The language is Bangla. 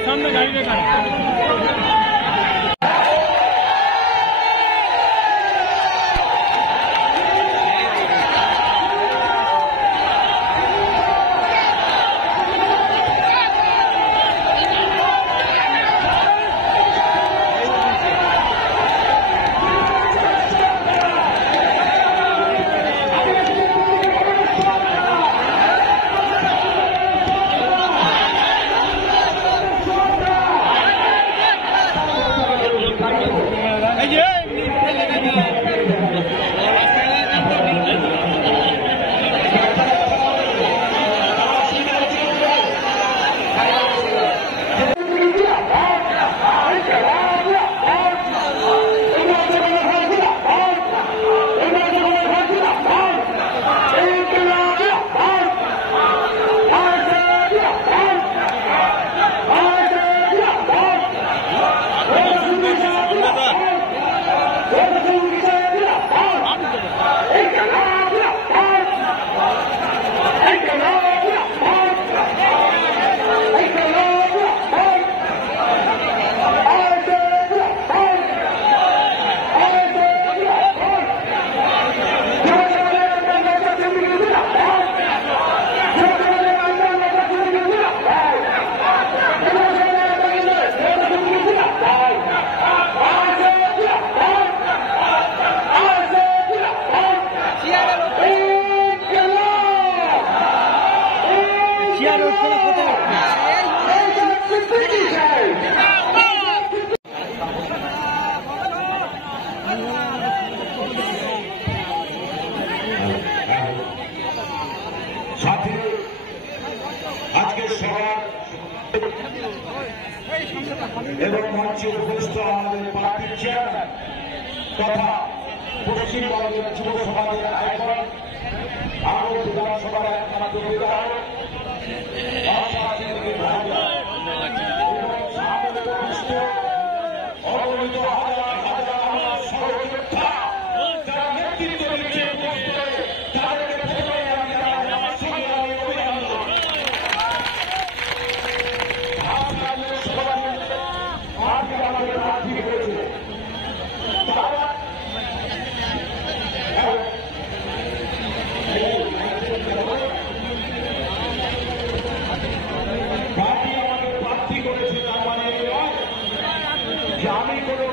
सामने गाड़ी लेकर এবং মঞ্চে উপস্থিত আমাদের পার্টির চেয়ারম্যান তথা পশ্চিমবঙ্গের যুব সমাজের আইকন ভারত বিধানসভার একমাত্র বিধায়ক অগণিত হাজার হাজার আমার সহযোদ্ধা যারা নেতৃত্ব দিচ্ছে তাদেরকে প্রথমে আমি আমার সঙ্গে আমি অভিনন্দন আমাদের প্রার্থী হয়েছে পার্টি আমাকে প্রার্থী করেছে তার মানে যে আমি কোনো